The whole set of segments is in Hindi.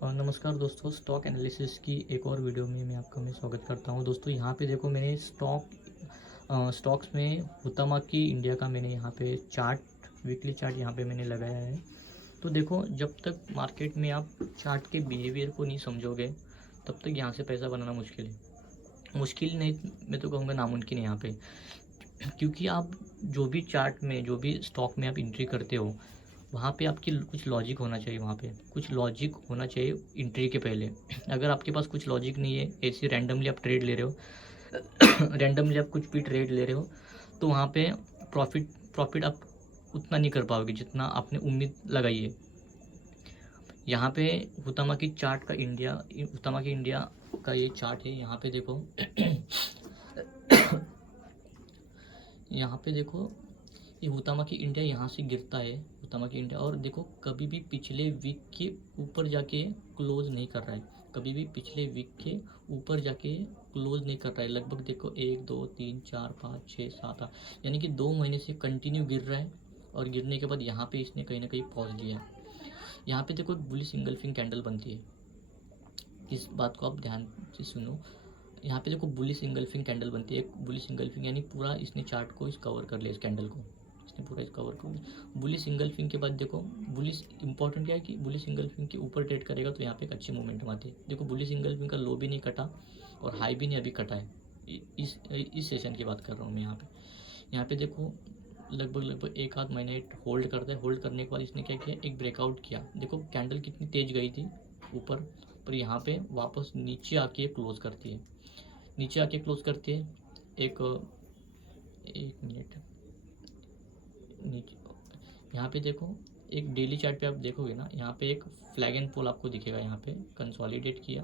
नमस्कार दोस्तों, स्टॉक एनालिसिस की एक और वीडियो में मैं स्वागत करता हूं। दोस्तों यहाँ पे देखो, मैंने स्टॉक्स में हुतामाकी इंडिया का मैंने यहाँ पे वीकली चार्ट यहाँ पे मैंने लगाया है। तो देखो, जब तक मार्केट में आप चार्ट के बिहेवियर को नहीं समझोगे तब तक यहाँ से पैसा बनाना मुश्किल है। मुश्किल नहीं, मैं तो कहूँगा नामुमकिन है यहाँ पे। क्योंकि आप जो भी चार्ट में, जो भी स्टॉक में आप एंट्री करते हो, वहाँ पे आपकी कुछ लॉजिक होना चाहिए। वहाँ पे कुछ लॉजिक होना चाहिए एंट्री के पहले। अगर आपके पास कुछ लॉजिक नहीं है, ऐसे रैंडमली आप ट्रेड ले रहे हो रैंडमली आप कुछ भी ट्रेड ले रहे हो, तो वहाँ पे प्रॉफिट आप उतना नहीं कर पाओगे जितना आपने उम्मीद लगाई है। यहाँ पे हुतामाकी इंडिया का ये चार्ट है। यहाँ पे देखो यहाँ पे देखो, ये हुतामाकी इंडिया यहाँ से गिरता है, हुतामाकी इंडिया, और देखो कभी भी पिछले वीक के ऊपर जाके क्लोज नहीं कर रहा है। कभी भी पिछले वीक के ऊपर जाके क्लोज नहीं कर रहा है। लगभग देखो 1 2 3 4 5 6 7 8, यानी कि 2 महीने से कंटिन्यू गिर रहा है। और गिरने के बाद यहाँ पे इसने कहीं ना कहीं पॉज लिया है। यहाँ पे देखो, एक बुलिश इंगल्फिंग कैंडल बनती है। इस बात को आप ध्यान से सुनो। यहाँ पे देखो, बुलिश इंगल्फिंग कैंडल बनती है। एक बुलिश इंगल्फिंग यानी पूरा इसने चार्ट को कवर कर लिया, इस कैंडल को इसने पूरा कवर कर लिया। बुलिश इंगल्फिंग के बाद देखो, बुलिश इंपॉर्टेंट क्या है कि बुलिश इंगल्फिंग के ऊपर ट्रेड करेगा तो यहाँ पे एक अच्छी मोमेंटम आती है। देखो, बुलिश इंगल्फिंग का लो भी नहीं कटा और हाई भी नहीं अभी कटा है। इस सेशन की बात कर रहा हूँ मैं। यहाँ पे देखो, लगभग एक आध महीने होल्ड करता है। होल्ड करने के बाद इसने क्या किया, एक ब्रेकआउट किया। देखो कैंडल कितनी तेज गई थी ऊपर, पर यहाँ पे वापस नीचे आके क्लोज करती है। नीचे आके क्लोज करती है। एक एक मिनट, नीचे यहाँ पे देखो, एक डेली चार्ट पे आप देखोगे ना, यहाँ पे एक फ्लैग एंड पोल आपको दिखेगा। यहाँ पे कंसोलिडेट किया,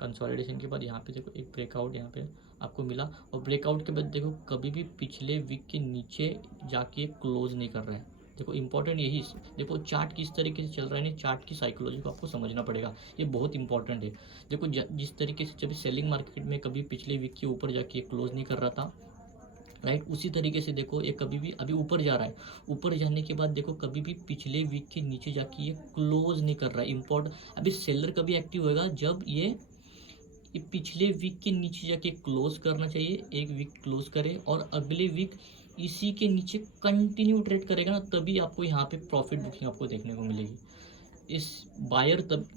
कंसोलिडेशन के बाद यहाँ पे देखो एक ब्रेकआउट यहाँ पे आपको मिला। और ब्रेकआउट के बाद देखो, कभी भी पिछले वीक के नीचे जाके क्लोज नहीं कर रहा है। देखो इंपॉर्टेंट यही, देखो चार्ट किस तरीके से चल रहा है ना, चार्ट की साइकोलॉजी को आपको समझना पड़ेगा। ये बहुत इंपॉर्टेंट है। देखो जिस तरीके से जब सेलिंग मार्केट में कभी पिछले वीक के ऊपर जाके क्लोज नहीं कर रहा था, राइट, उसी तरीके से देखो ये कभी भी अभी ऊपर जा रहा है। ऊपर जाने के बाद देखो, कभी भी पिछले वीक के नीचे जाके ये क्लोज नहीं कर रहा है। इम्पोर्ट अभी सेलर कभी एक्टिव होएगा जब ये पिछले वीक के नीचे जाके क्लोज करना चाहिए, एक वीक क्लोज करे और अगले वीक इसी के नीचे कंटिन्यू ट्रेड करेगा ना, तभी आपको यहाँ पे प्रॉफिट बुकिंग आपको देखने को मिलेगी। इस बायर तब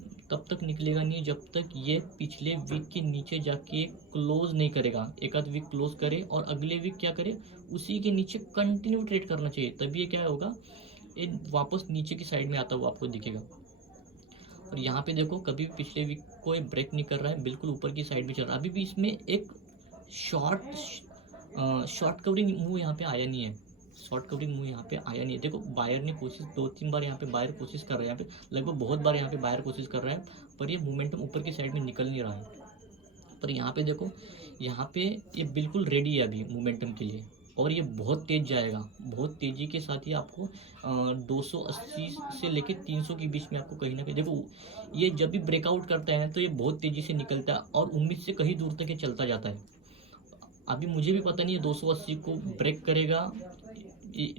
तक निकलेगा नहीं जब तक ये पिछले वीक के नीचे जाके क्लोज नहीं करेगा। एक आध वीक क्लोज करे और अगले वीक क्या करे, उसी के नीचे कंटिन्यू ट्रेड करना चाहिए, तभी ये क्या होगा, ये वापस नीचे की साइड में आता हुआ आपको दिखेगा। और यहाँ पे देखो, कभी भी पिछले वीक को ये ब्रेक नहीं कर रहा है, बिल्कुल ऊपर की साइड में चल रहा है। अभी भी इसमें एक शॉर्ट कवरिंग मूव यहाँ पे आया नहीं है। शॉर्ट कवरिंग मूव यहाँ पे आया नहीं है। देखो बायर ने कोशिश 2-3 बार यहाँ पे बायर कोशिश कर रहा है, यहाँ पे लगभग बहुत बार यहाँ पे बायर कोशिश कर रहा है, पर ये मोमेंटम ऊपर की साइड में निकल नहीं रहा है। पर यहाँ पे देखो, यहाँ पे ये बिल्कुल रेडी है अभी मोमेंटम के लिए, और ये बहुत तेज जाएगा। बहुत तेज़ी के साथ ही आपको 280 से लेके 300 के बीच में आपको कहीं ना कहीं देखो, ये जब भी ब्रेकआउट करता है तो ये बहुत तेज़ी से निकलता है और उम्मीद से कहीं दूर तक ये चलता जाता है। अभी मुझे भी पता नहीं है 280 को ब्रेक करेगा।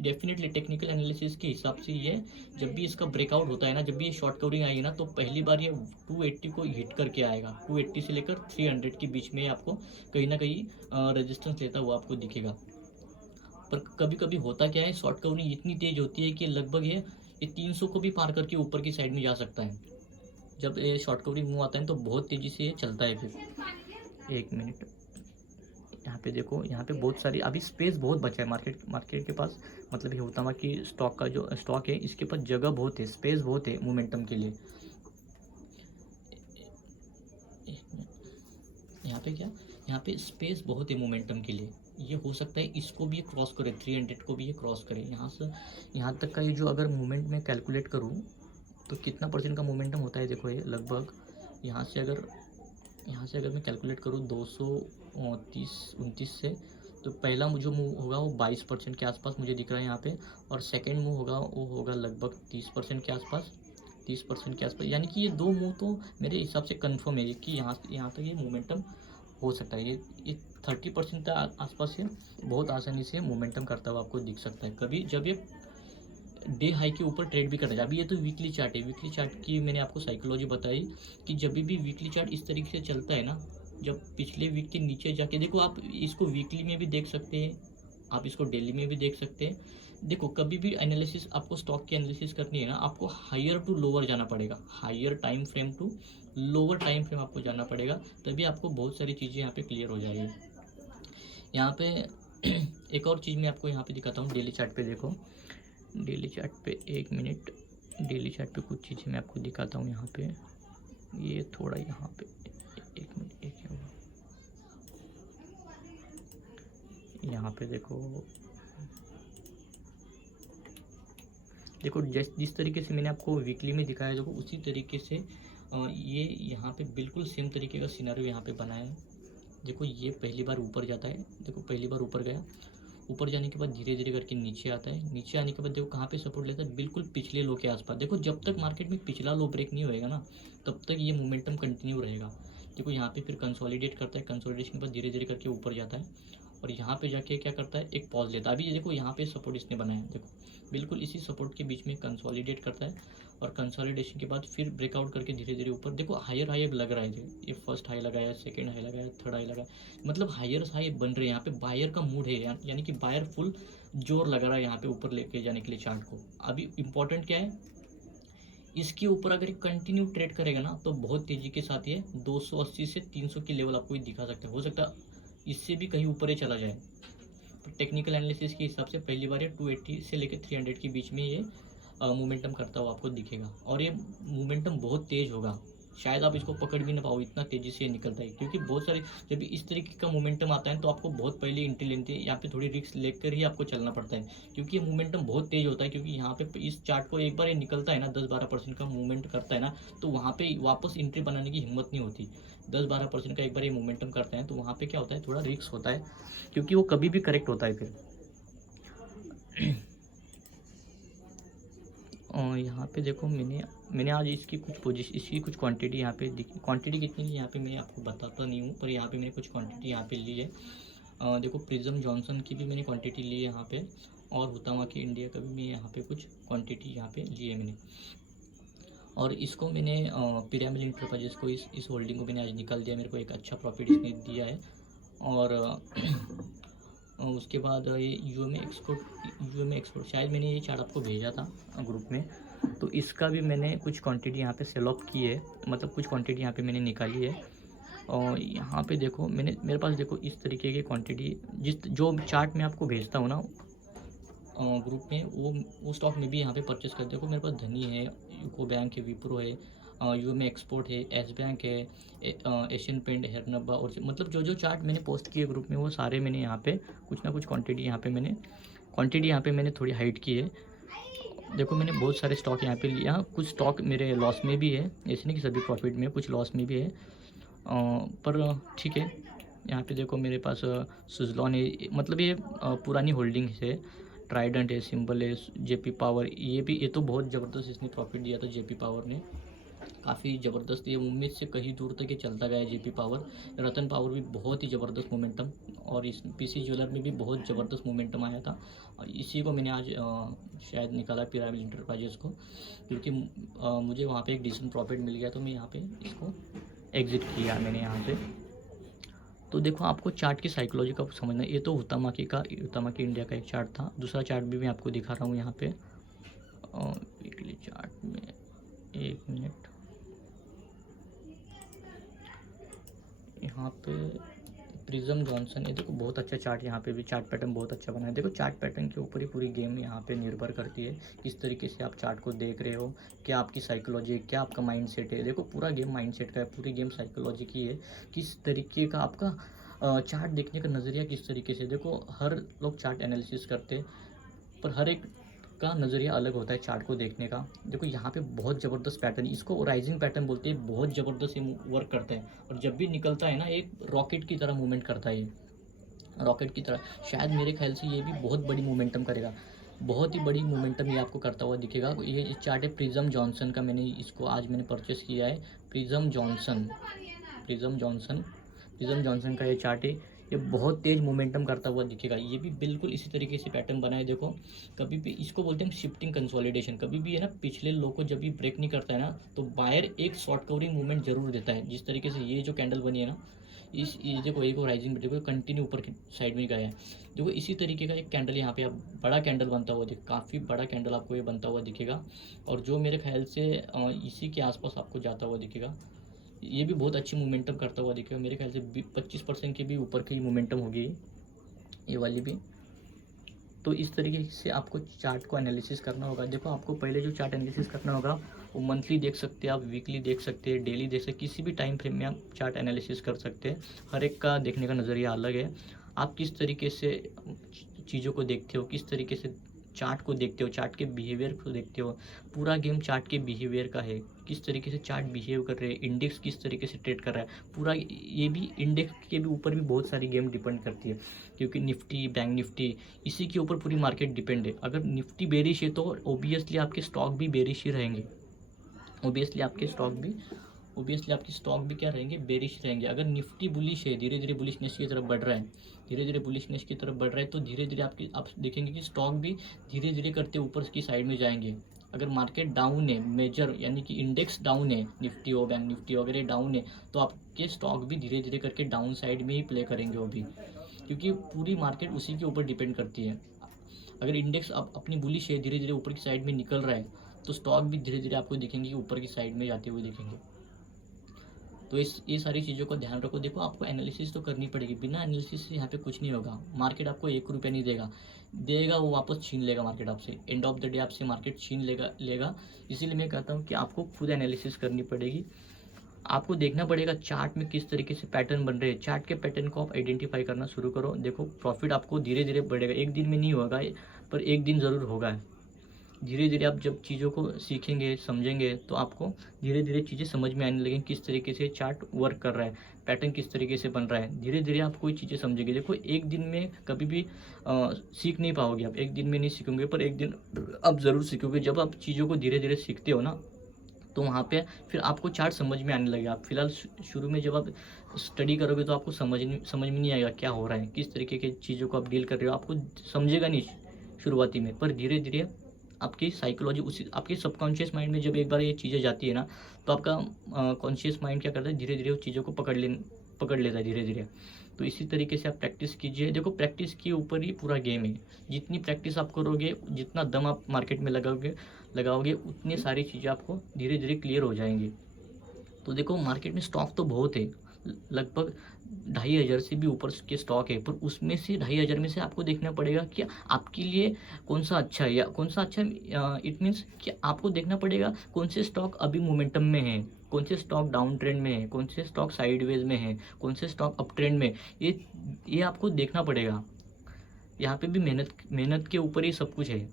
डेफिनेटली टेक्निकल एनालिसिस के हिसाब से ये, जब भी इसका ब्रेकआउट होता है ना, जब भी ये शॉर्ट कवरिंग आएगी ना, तो पहली बार ये 280 को हिट करके आएगा। 280 से लेकर 300 के बीच में आपको कहीं ना कहीं रेजिस्टेंस लेता हुआ आपको दिखेगा। पर कभी कभी होता क्या है, शॉर्ट कवरिंग इतनी तेज होती है कि लगभग ये 300 को भी पार करके ऊपर की साइड में जा सकता है। जब ये शॉर्ट कवरिंग मुँह आता है तो बहुत तेज़ी से ये चलता है। फिर एक मिनट, यहाँ पे देखो, यहाँ पे बहुत सारी अभी स्पेस बहुत बचा है मार्केट के पास। मतलब ये हुतामा की स्टॉक का जो स्टॉक है, इसके पास जगह बहुत है, स्पेस बहुत है मोमेंटम के लिए। यहाँ पे क्या, यहाँ पे स्पेस बहुत है मोमेंटम के लिए। ये हो सकता है इसको भी क्रॉस करे, 300 को भी ये क्रॉस करे। यहाँ से यहाँ तक का ये जो अगर मूवमेंट में कैलकुलेट करूँ तो कितना परसेंट का मोमेंटम होता है। देखो ये लगभग यहाँ से अगर मैं कैलकुलेट करूँ 230-29 से, तो पहला जो मूव होगा वो 22% के आसपास मुझे दिख रहा है यहाँ पे। और सेकंड मूव होगा वो होगा लगभग 30% के आसपास, 30% के आसपास। यानी कि ये दो मूव तो मेरे हिसाब से कंफर्म है कि यहाँ तक ये मोमेंटम हो सकता है। ये 30% के आसपास से बहुत आसानी से मोमेंटम करता हुआ आपको दिख सकता है। कभी जब ये डे हाई के ऊपर ट्रेड भी करना चाहिए। अभी ये तो वीकली चार्ट है, वीकली चार्ट की मैंने आपको साइकोलॉजी बताई कि जब भी वीकली चार्ट इस तरीके से चलता है ना, जब पिछले वीक के नीचे जाके देखो, आप इसको वीकली में भी देख सकते हैं, आप इसको डेली में भी देख सकते हैं। देखो कभी भी एनालिसिस आपको स्टॉक की एनालिसिस करनी है ना, आपको हायर टू लोअर जाना पड़ेगा, higher time frame to lower time frame आपको जाना पड़ेगा, तभी आपको बहुत सारी चीज़ें यहाँ पे क्लियर हो जाएगी। यहाँ पे एक और चीज़ मैं आपको यहाँ पे दिखाता हूँ, डेली चार्ट पे देखो, डेली चार्ट पे 1 मिनट, डेली चार्ट पे कुछ चीज़ें मैं आपको दिखाता हूँ। यहाँ पे ये थोड़ा यहाँ पे 1 मिनट, एक क्या हुआ, यहाँ पे देखो, देखो जिस तरीके से मैंने आपको वीकली में दिखाया, देखो उसी तरीके से ये यहाँ पे बिल्कुल सेम तरीके का सिनेरियो यहाँ पे बना है। देखो ये पहली बार ऊपर जाता है, देखो पहली बार ऊपर गया, ऊपर जाने के बाद धीरे धीरे करके नीचे आता है, नीचे आने के बाद देखो कहाँ पे सपोर्ट लेता है, बिल्कुल पिछले लो के आसपास। देखो जब तक मार्केट में पिछला लो ब्रेक नहीं होएगा ना, तब तक ये मोमेंटम कंटिन्यू रहेगा। देखो यहाँ पे फिर कंसोलिडेट करता है, कंसोलिडेशन के बाद धीरे धीरे करके ऊपर जाता है, और यहाँ पे जाके क्या करता है, एक पॉज लेता है। अभी ये देखो यहाँ पे सपोर्ट इसने बनाया, देखो बिल्कुल इसी सपोर्ट के बीच में कंसोलिडेट करता है, और कंसोलिडेशन के बाद फिर ब्रेकआउट करके धीरे धीरे ऊपर, देखो हायर हाई लग रहा है, ये फर्स्ट हाई लगाया, सेकंड हाई लगाया, थर्ड हाई लगाया, मतलब हायर हाई बन रहे हैं। यहाँ पे बायर का मूड है, यानी कि बायर फुल जोर लगा रहा है यहाँ पे ऊपर लेके जाने के लिए चार्ट को। अभी इंपॉर्टेंट क्या है, इसके ऊपर अगर कंटिन्यू ट्रेड करेगा ना, तो बहुत तेजी के साथ ये 280 से 300 की लेवल आपको दिखा सकता है, हो सकता है इससे भी कहीं ऊपर ही चला जाए। टेक्निकल एनालिसिस के हिसाब से पहली बार ये 280 से लेकर 300 के बीच में ये मोमेंटम करता हुआ आपको दिखेगा, और ये मोमेंटम बहुत तेज होगा, शायद आप इसको पकड़ भी ना पाओ, इतना तेजी से ये निकलता है। क्योंकि बहुत सारे जब इस तरीके का मोमेंटम आता है तो आपको बहुत पहले एंट्री लेनी है, यहाँ पे थोड़ी रिस्क लेकर ही आपको चलना पड़ता है, क्योंकि ये मोमेंटम बहुत तेज होता है। क्योंकि यहाँ पे इस चार्ट को एक बार ये निकलता है ना, 10-12% का मूवमेंट करता है ना, तो वहाँ पे वापस एंट्री बनाने की हिम्मत नहीं होती। 10-12% का एक बार ये मोमेंटम करता है तो वहाँ पे क्या होता है, थोड़ा रिस्क होता है, क्योंकि वो कभी भी करेक्ट होता है फिर। और यहाँ पे देखो मैंने आज इसकी कुछ क्वांटिटी यहाँ पे क्वांटिटी कितनी की यहाँ पे मैं आपको बताता नहीं हूँ, पर यहाँ पे मैंने कुछ क्वांटिटी यहाँ पे ली है। देखो प्रिज्म जॉनसन की भी मैंने क्वांटिटी ली है यहाँ पे, और हुतामा की इंडिया का भी मैं यहाँ पे कुछ क्वांटिटी यहाँ पे ली है मैंने। और इसको मैंने पिरामिड इंटरप्राइजेस को इस होल्डिंग को मैंने आज निकाल दिया, मेरे को एक अच्छा प्रॉफिट इसने दिया है। और उसके बाद ये यूएमए एक्सपोर्ट शायद मैंने ये चार्ट आपको भेजा था ग्रुप में, तो इसका भी मैंने कुछ क्वांटिटी यहाँ पे सेल ऑफ की है, मतलब कुछ क्वांटिटी यहाँ पे मैंने निकाली है। और यहाँ पे देखो मेरे पास देखो इस तरीके की क्वांटिटी, जो चार्ट मैं आपको भेजता हूँ ना ग्रुप में, वो स्टॉक में भी यहाँ पे परचेस कर। देखो मेरे पास धनी है, यूको बैंक है, विप्रो है, यूएमए एक्सपोर्ट है, एस बैंक है, एशियन पेंट है, हरनब्बा, और मतलब जो चार्ट मैंने पोस्ट किए ग्रुप में वो सारे मैंने यहाँ पे कुछ ना कुछ क्वांटिटी यहाँ पे मैंने थोड़ी हाइट की है। देखो मैंने बहुत सारे स्टॉक यहाँ पे लिया, कुछ स्टॉक मेरे लॉस में भी है, ऐसे नहीं कि सभी प्रॉफिट में, कुछ लॉस में भी है, पर ठीक है। यहाँ पे देखो मेरे पास सुजलॉन है, मतलब ये पुरानी होल्डिंग है, ट्राइडेंट है, सिंबल है, जेपी पावर, ये तो बहुत ज़बरदस्त इसने प्रॉफिट दिया था जेपी पावर ने, काफ़ी ज़बरदस्त, ये उम्मीद से कहीं दूर तक ये चलता गया जेपी पावर। रतन पावर भी बहुत ही ज़बरदस्त मोमेंटम, और इस पीसी ज्वेलर में भी बहुत ज़बरदस्त मोमेंटम आया था, और इसी को मैंने आज शायद निकाला पिरामिड इंटरप्राइजेस को, क्योंकि मुझे वहाँ पे एक डिसेंट प्रॉफिट मिल गया, तो मैं यहाँ पे इसको एग्ज़िट किया मैंने यहाँ से। तो देखो आपको चार्ट की साइकोलॉजी का समझना, ये तो हुतामा की इंडिया का एक चार्ट था। दूसरा चार्ट भी मैं आपको दिखा रहा हूँ यहाँ पे वीकली चार्ट में, 1 मिनट, यहाँ पे प्रिज्म जॉनसन, ये देखो बहुत अच्छा चार्ट, यहाँ पे भी चार्ट पैटर्न बहुत अच्छा बना है। देखो चार्ट पैटर्न के ऊपर ही पूरी गेम यहाँ पे निर्भर करती है, किस तरीके से आप चार्ट को देख रहे हो, क्या आपकी साइकोलॉजी है, क्या आपका माइंडसेट है। देखो पूरा गेम माइंडसेट का है, पूरी गेम साइकोलॉजी की है, किस तरीके का आपका चार्ट देखने का नज़रिया किस तरीके से। देखो हर लोग चार्ट एनालिसिस करते हैं, पर हर एक का नज़रिया अलग होता है चार्ट को देखने का। देखो यहाँ पे बहुत ज़बरदस्त पैटर्न, इसको राइजिंग पैटर्न बोलते हैं, बहुत ज़बरदस्त वर्क करता है, और जब भी निकलता है ना एक रॉकेट की तरह मूवमेंट करता है, ये रॉकेट की तरह। शायद मेरे ख्याल से ये भी बहुत बड़ी मोमेंटम करेगा, बहुत ही बड़ी मोमेंटम ये आपको करता हुआ दिखेगा। ये चार्ट है प्रिज्म जॉनसन का, मैंने इसको आज मैंने परचेस किया है, प्रिज्म जॉनसन का ये चार्ट है। ये बहुत तेज़ मोमेंटम करता हुआ दिखेगा। ये भी बिल्कुल इसी तरीके से पैटर्न बना है देखो। कभी भी इसको बोलते हैं शिफ्टिंग कंसोलिडेशन। कभी भी है ना पिछले लो को जब भी ब्रेक नहीं करता है ना, तो बायर एक शॉर्ट कवरिंग मूवमेंट जरूर देता है। जिस तरीके से ये जो कैंडल बनी है ना, इस ये देखो एक और राइजिंग देखो कंटिन्यू ऊपर की साइड में गया है। देखो इसी तरीके का एक कैंडल यहाँ पे आप बड़ा कैंडल बनता हुआ काफ़ी बड़ा कैंडल आपको ये बनता हुआ दिखेगा, और जो मेरे ख्याल से इसी के आसपास आपको जाता हुआ दिखेगा। ये भी बहुत अच्छी मोमेंटम करता हुआ दिखेगा, मेरे ख्याल से 25% के भी ऊपर की मोमेंटम होगी ये वाली भी। तो इस तरीके से आपको चार्ट को एनालिसिस करना होगा। देखो आपको पहले जो चार्ट एनालिसिस करना होगा वो मंथली देख सकते हैं आप, वीकली देख सकते हैं, डेली देख सकते हैं, किसी भी टाइम फ्रेम में आप चार्ट एनालिसिस कर सकते हैं। हर एक का देखने का नज़रिया अलग है। आप किस तरीके से चीज़ों को देखते हो, किस तरीके से चार्ट को देखते हो, चार्ट के बिहेवियर को देखते हो। पूरा गेम चार्ट के बिहेवियर का है, किस तरीके से चार्ट बिहेव कर रहे हैं, इंडेक्स किस तरीके से ट्रेड कर रहा है पूरा। ये भी इंडेक्स के भी ऊपर भी बहुत सारी गेम डिपेंड करती है, क्योंकि निफ्टी, बैंक निफ्टी, इसी के ऊपर पूरी मार्केट डिपेंड है। अगर निफ्टी बेरिश है तो ओबियसली आपके स्टॉक भी बेरिश ही रहेंगे। ओबियसली आपके स्टॉक भी क्या रहेंगे, बेरिश रहेंगे। अगर निफ्टी बुलिश है, धीरे धीरे बुलिशनेस की तरफ बढ़ रहा है, धीरे धीरे बुलिशनेस की तरफ बढ़ रहा है, तो धीरे धीरे आप देखेंगे कि स्टॉक भी धीरे धीरे करते ऊपर की साइड में जाएंगे। अगर मार्केट डाउन है, मेजर यानी कि इंडेक्स डाउन है, निफ्टी हो, बैंक निफ्टी वगैरह डाउन है, तो आपके स्टॉक भी धीरे धीरे करके डाउन साइड में ही प्ले करेंगे वो भी, क्योंकि पूरी मार्केट उसी के ऊपर डिपेंड करती है। अगर इंडेक्स अपनी बुलिश है, धीरे धीरे ऊपर की साइड में निकल रहा है, तो स्टॉक भी धीरे धीरे आपको दिखेंगे कि ऊपर की साइड में जाते हुए दिखेंगे। तो ये सारी चीज़ों का ध्यान रखो। देखो आपको एनालिसिस तो करनी पड़ेगी, बिना एनालिसिस से यहाँ पे कुछ नहीं होगा। मार्केट आपको 1 रुपया नहीं देगा वो वापस छीन लेगा मार्केट आपसे। एंड ऑफ द डे आपसे मार्केट छीन लेगा। इसीलिए मैं कहता हूँ कि आपको खुद एनालिसिस करनी पड़ेगी। आपको देखना पड़ेगा चार्ट में किस तरीके से पैटर्न बन रहे हैं। चार्ट के पैटर्न को आप आइडेंटिफाई करना शुरू करो। देखो प्रॉफिट आपको धीरे धीरे बढ़ेगा, एक दिन में नहीं होगा, पर एक दिन ज़रूर होगा। धीरे धीरे आप जब चीज़ों को सीखेंगे, समझेंगे, तो आपको धीरे धीरे चीज़ें समझ में आने लगेंगी, किस तरीके से चार्ट वर्क कर रहा है, पैटर्न किस तरीके से बन रहा है। धीरे धीरे आप कोई चीज़ें समझेंगे। देखो एक दिन में कभी भी सीख नहीं पाओगे आप, एक दिन में नहीं सीखोगे, पर एक दिन आप ज़रूर सीखोगे। जब आप चीज़ों को धीरे धीरे सीखते हो ना, तो वहाँ पे फिर आपको चार्ट समझ में आने लगेगा। फिलहाल शुरू में जब आप स्टडी करोगे तो आपको समझ में नहीं आएगा क्या हो रहा है, किस तरीके की चीज़ों को आप डील कर रहे हो, आपको समझेगा नहीं शुरुआती में। पर धीरे धीरे आपकी साइकोलॉजी उसी आपके सबकॉन्शियस माइंड में जब एक बार ये चीज़ें जाती है ना, तो आपका कॉन्शियस माइंड क्या करता है, धीरे धीरे उस चीज़ों को पकड़ लेता है धीरे धीरे। तो इसी तरीके से आप प्रैक्टिस कीजिए। देखो प्रैक्टिस के ऊपर ही पूरा गेम है। जितनी प्रैक्टिस आप करोगे, जितना दम आप मार्केट में लगाओगे उतनी सारी चीज़ें आपको धीरे धीरे क्लियर हो जाएंगी। तो देखो मार्केट में स्टॉक तो बहुत है, लगभग 2,500 से भी ऊपर के स्टॉक है, पर उसमें से 2,500 में से आपको देखना पड़ेगा कि आपके लिए कौन सा अच्छा है या कौन सा अच्छा। इट मीन्स कि आपको देखना पड़ेगा कौन से स्टॉक अभी मोमेंटम में है, कौन से स्टॉक डाउन ट्रेंड में है, कौन से स्टॉक साइडवेज में है, कौन से स्टॉक अप ट्रेंड में। ये आपको देखना पड़ेगा। यहाँ पे भी मेहनत के ऊपर ही सब कुछ है।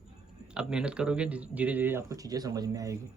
आप मेहनत करोगे, धीरे धीरे आपको चीज़ें समझ में आएगी।